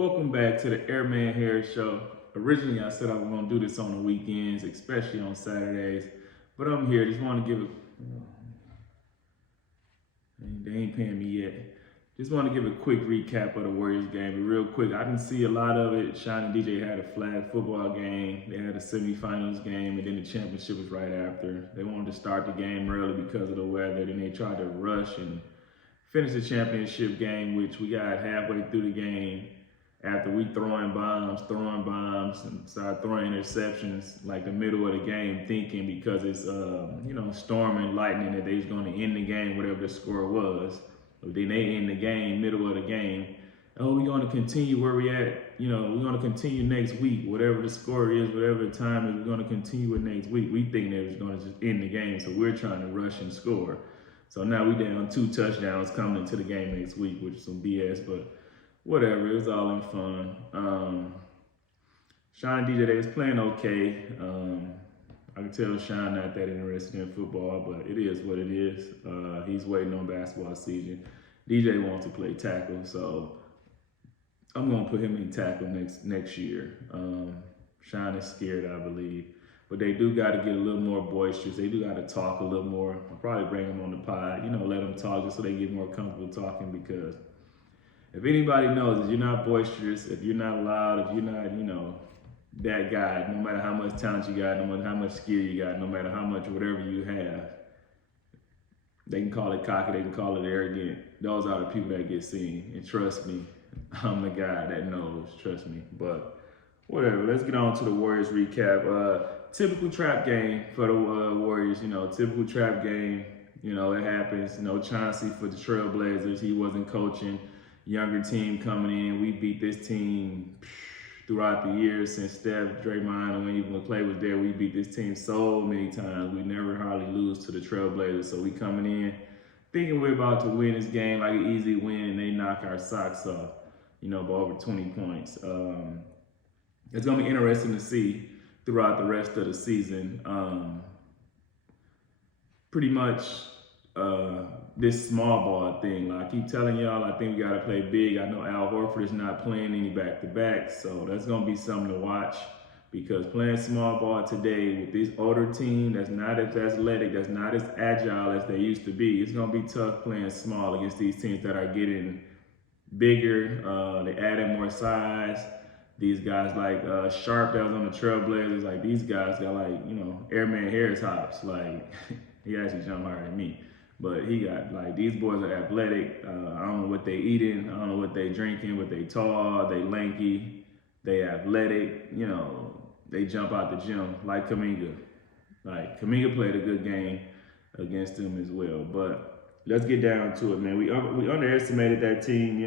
Welcome back to the Airman Harris Show. Originally, I said I was going to do this on the weekends, especially on Saturdays, but I'm here. Just want to give they ain't paying me yet. Just want to give a quick recap of the Warriors game, but real quick. I didn't see a lot of it. Sean and DJ had a flag football game. They had a semifinals game, and then the championship was right after. They wanted to start the game early because of the weather. Then they tried to rush and finish the championship game, which we got halfway through the game. After we throwing bombs, and start throwing interceptions like the middle of the game, thinking because it's storm and lightning that they was going to end the game, whatever the score was. But then they end the game, middle of the game. Oh, we're going to continue where we at. We're going to continue next week, whatever the score is, whatever the time is. We're going to continue it next week. We think they was going to just end the game, so we're trying to rush and score. So now we down 2 touchdowns coming into the game next week, which is some BS, but whatever, it was all in fun. Sean and DJ, they was playing okay. I can tell Sean not that interested in football, but it is what it is. He's waiting on basketball season. DJ wants to play tackle, so I'm gonna put him in tackle next year. Sean is scared, I believe, but they do got to get a little more boisterous. They do got to talk a little more. I'll probably bring them on the pod, let them talk just so they get more comfortable talking, because if anybody knows, if you're not boisterous, if you're not loud, if you're not, that guy, no matter how much talent you got, no matter how much skill you got, no matter how much whatever you have, they can call it cocky, they can call it arrogant. Those are the people that get seen. And trust me, I'm the guy that knows, trust me. But whatever, let's get on to the Warriors recap. Typical trap game for the Warriors, typical trap game. It happens. Chauncey for the Trailblazers, he wasn't coaching. Younger team coming in. We beat this team throughout the years since Steph, Draymond, and even when Clay was there. We beat this team so many times. We never hardly lose to the Trailblazers. So we coming in thinking we're about to win this game like an easy win, and they knock our socks off, by over 20 points. It's going to be interesting to see throughout the rest of the season. Pretty much this small ball thing. Like I keep telling y'all, I think we got to play big. I know Al Horford is not playing any back-to-back, so that's going to be something to watch, because playing small ball today with this older team that's not as athletic, that's not as agile as they used to be, it's going to be tough playing small against these teams that are getting bigger. They added more size. These guys like Sharp that was on the Trailblazers, like these guys got like, Airman Harris hops. Like he actually jumped higher than me. But he got, like, these boys are athletic. I don't know what they eating. I don't know what they drinking, but they tall, they lanky, they athletic. They jump out the gym like Kuminga. Like, Kuminga played a good game against them as well. But let's get down to it, man. We underestimated that team.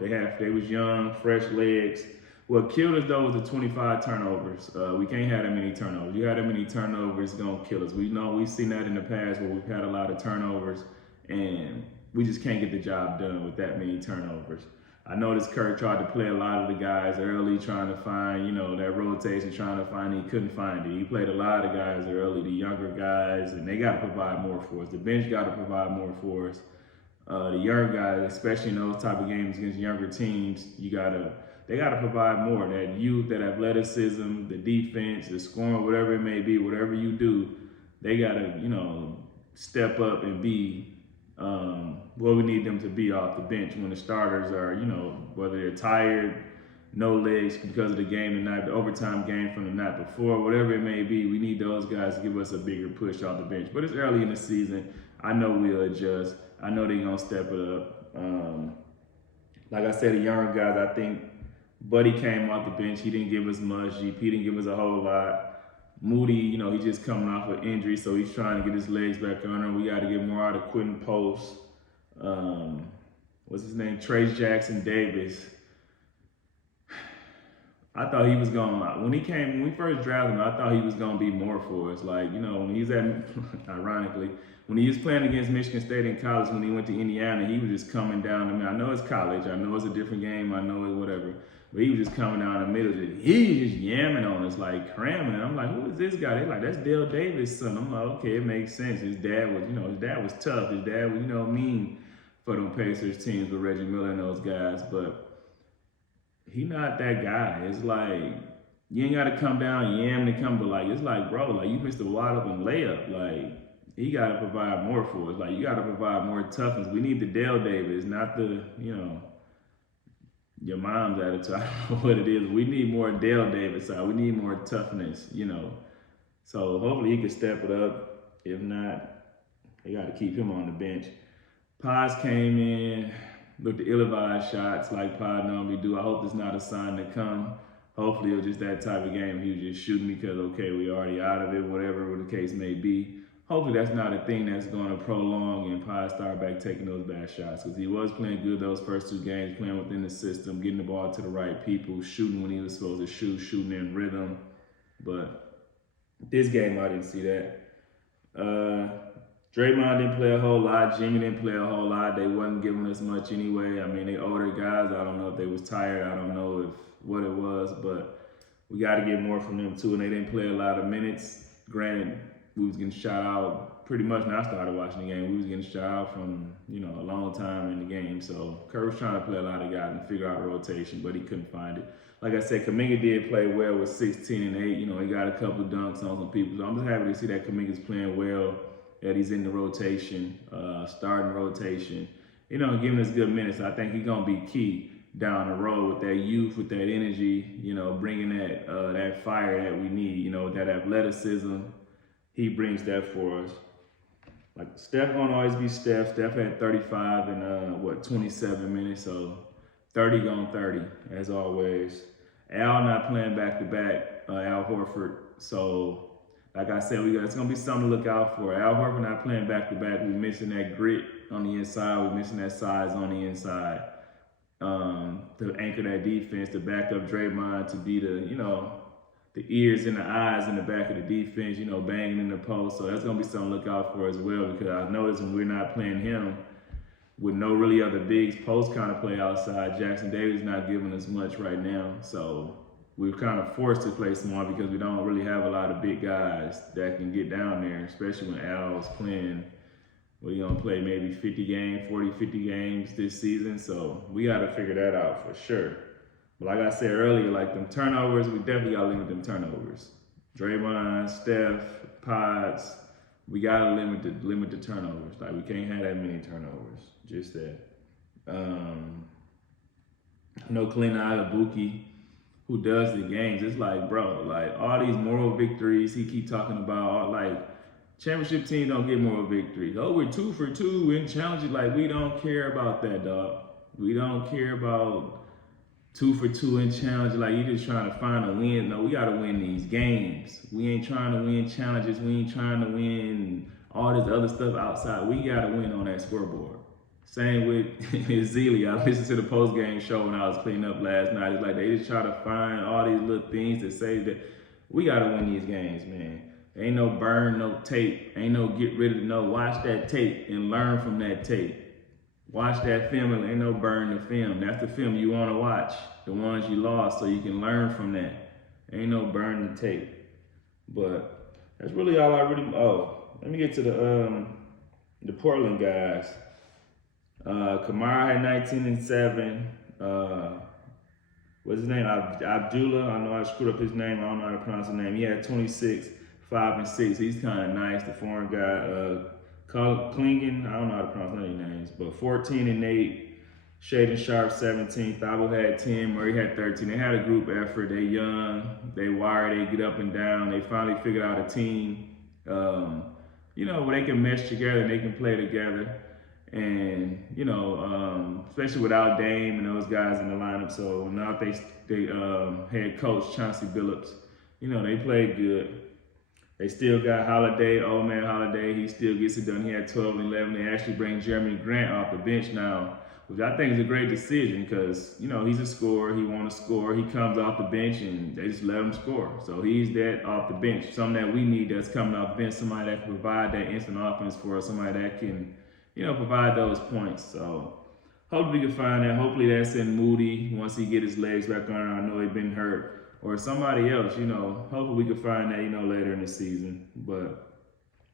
They was young, fresh legs. What killed us, though, was the 25 turnovers. We can't have that many turnovers. You have that many turnovers, it's going to kill us. We know we've seen that in the past where we've had a lot of turnovers, and we just can't get the job done with that many turnovers. I noticed Kirk tried to play a lot of the guys early, trying to find, that rotation, trying to find it. He couldn't find it. He played a lot of guys early, the younger guys, and they got to provide more for us. The bench got to provide more for us. The younger guys, especially in those type of games against younger teams, they got to provide more. That youth, that athleticism, the defense, the scoring, whatever it may be, whatever you do, they got to, step up and be what we need them to be off the bench when the starters are, whether they're tired, no legs because of the game tonight, the overtime game from the night before, whatever it may be, we need those guys to give us a bigger push off the bench. But it's early in the season. I know we'll adjust. I know they're going to step it up. Like I said, the younger guys, I think, Buddy came off the bench. He didn't give us much. GP didn't give us a whole lot. Moody, he's just coming off an injury, so he's trying to get his legs back under him. We got to get more out of Quentin Post. What's his name? Trace Jackson Davis. I thought he was going to, when we first drafted him, I thought he was going to be more for us. Like, when he's ironically, when he was playing against Michigan State in college, when he went to Indiana, he was just coming down. I know it's college. I know it's a different game. I know it's whatever. But he was just coming down the middle. He was just yamming on us, like cramming. And I'm like, who is this guy? They're like, that's Dale Davis' son. I'm like, okay, it makes sense. His dad was tough. His dad was, mean for them Pacers teams with Reggie Miller and those guys. But he not that guy. It's like you ain't gotta come down, yam to come, but like it's like, bro, like you missed a wide open layup. Like he gotta provide more for us. Like you gotta provide more toughness. We need the Dale Davis, not the, your mom's attitude. I don't know what it is. We need more Dale Davis side. We need more toughness. So hopefully he can step it up. If not, they got to keep him on the bench. Paz came in with the ill-advised shots like Paz normally do. I hope it's not a sign to come. Hopefully it was just that type of game. He was just shooting because, okay, we already out of it, whatever the case may be. Hopefully that's not a thing that's going to prolong and Paz start back taking those bad shots, because he was playing good those first 2 games, playing within the system, getting the ball to the right people, shooting when he was supposed to shoot, shooting in rhythm. But this game, I didn't see that. Draymond didn't play a whole lot. Jimmy didn't play a whole lot. They wasn't giving us much anyway. I mean, they older guys. I don't know if they was tired. I don't know what it was, but we got to get more from them too. And they didn't play a lot of minutes. Granted, we was getting shot out pretty much when I started watching the game. We was getting shot out from, a long time in the game. So Kerr was trying to play a lot of guys and figure out a rotation, but he couldn't find it. Like I said, Kuminga did play well with 16 and 8. He got a couple of dunks on some people. So I'm just happy to see that Kuminga's playing well, that he's in the rotation, starting rotation, giving us good minutes. I think he's going to be key down the road with that youth, with that energy, bringing that fire that we need, that athleticism. He brings that for us. Like Steph gonna always be Steph. Steph had 35 in 27 minutes, so 30 gone 30 as always. Al not playing back to back. Al Horford. So like I said, it's gonna be something to look out for. Al Horford not playing back to back. We're missing that grit on the inside. We're missing that size on the inside. To anchor that defense, to back up Draymond, to be the ears and the eyes in the back of the defense, banging in the post. So that's going to be something to look out for as well, because I noticed when we're not playing him with no really other bigs, post kind of play outside, Jackson Davis not giving us much right now. So we're kind of forced to play small because we don't really have a lot of big guys that can get down there, especially when Al's playing. Well, he's going to play maybe 50 games, 40, 50 games this season. So we got to figure that out for sure. But like I said earlier, like them turnovers, we definitely got to limit them turnovers. Draymond, Steph, Pods, we got to limit the turnovers. Like we can't have that many turnovers. Just that. Kalina Ibuki, who does the games, it's like, bro, like all these moral victories he keep talking about, like championship teams don't get moral victories. Oh, we're 2 for 2 in challenges. Like we don't care about that, dog. We don't care about 2 for 2 in challenge, like you just trying to find a win. No, we gotta win these games. We ain't trying to win challenges. We ain't trying to win all this other stuff outside. We gotta win on that scoreboard. Same with Zealy. I listened to the post-game show when I was cleaning up last night. It's like they just try to find all these little things to say that we gotta win these games, man. Ain't no burn, no tape. Ain't no get rid of no. Watch that tape and learn from that tape. Watch that film and ain't no burn the film. That's the film you want to watch. The ones you lost, so you can learn from that. Ain't no burn the tape. But that's really all I really. Let me get to the Portland guys. Kamara had 19 and 7. What's his name? Abdullah. I know I screwed up his name. I don't know how to pronounce his name. He had 26, 5 and 6. He's kind of nice. The foreign guy. Klingen, I don't know how to pronounce any names, but 14 and 8. Shaden Sharp 17. Thabo had 10. Murray had 13. They had a group effort. They young. They wired. They get up and down. They finally figured out a team. Where they can mesh together and they can play together. And especially without Dame and those guys in the lineup. So now they head coach Chauncey Billups. They played good. They still got Holiday, old man Holiday. He still gets it done. He had 12 and 11. They actually bring Jeremy Grant off the bench now, which I think is a great decision because, he's a scorer. He want to score. He comes off the bench and they just let him score. So he's that off the bench. Something that we need that's coming off the bench, somebody that can provide that instant offense for us, somebody that can, provide those points. So hopefully we can find that. Hopefully that's in Moody once he get his legs back on. I know he's been hurt. Or somebody else, hopefully we can find that, later in the season. But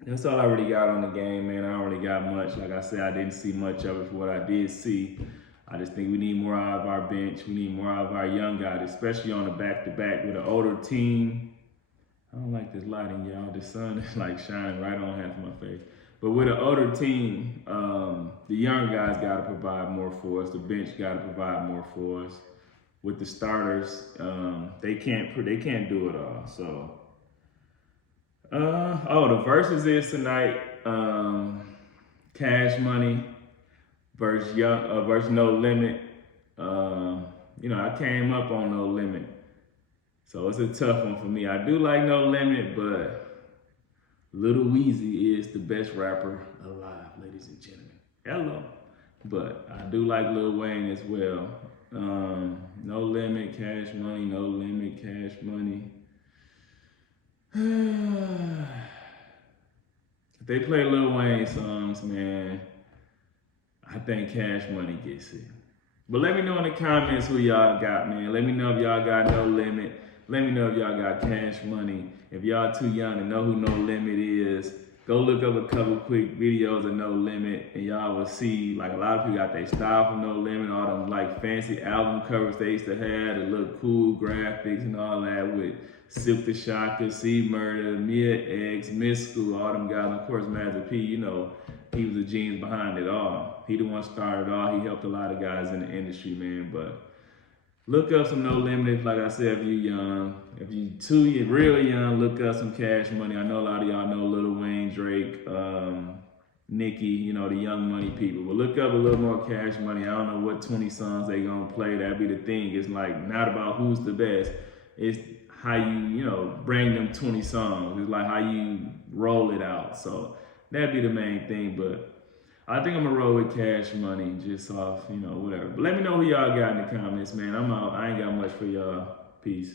that's all I really got on the game, man. I don't really got much. Like I said, I didn't see much of it for what I did see. I just think we need more out of our bench. We need more out of our young guys, especially on the back-to-back with an older team. I don't like this lighting, y'all. The sun is like shining right on half of my face. But with an older team, the young guys got to provide more for us. The bench got to provide more for us. With the starters, they can't do it all. So, the verses is tonight. Cash Money versus No Limit. I came up on No Limit, so it's a tough one for me. I do like No Limit, but Lil Weezy is the best rapper alive, ladies and gentlemen. Hello. But I do like Lil Wayne as well. No Limit, Cash Money, No Limit, Cash Money. If they play Lil Wayne songs, man, I think Cash Money gets it. But let me know in the comments who y'all got, man. Let me know if y'all got No Limit. Let me know if y'all got Cash Money. If y'all too young to know who No Limit is, go look up a couple quick videos of No Limit, and y'all will see, like, a lot of people got their style from No Limit, all them, like, fancy album covers they used to have, that look cool, graphics and all that, with Silk the Shocker, C Murder, Mia X, Miss School, all them guys. Of course, Master P, he was the genius behind it all. He the one started it all. He helped a lot of guys in the industry, man. But look up some No Limit. Like I said, if you young, if you real young, look up some Cash Money. I know a lot of y'all know Lil Wayne, Drake, Nicki, the Young Money people. But look up a little more Cash Money. I don't know what 20 songs they gonna play. That'd be the thing. It's like not about who's the best. It's how you, bring them 20 songs. It's like how you roll it out. So that'd be the main thing. But I think I'm gonna roll with Cash Money just off, whatever. But let me know who y'all got in the comments, man. I'm out. I ain't got much for y'all. Peace.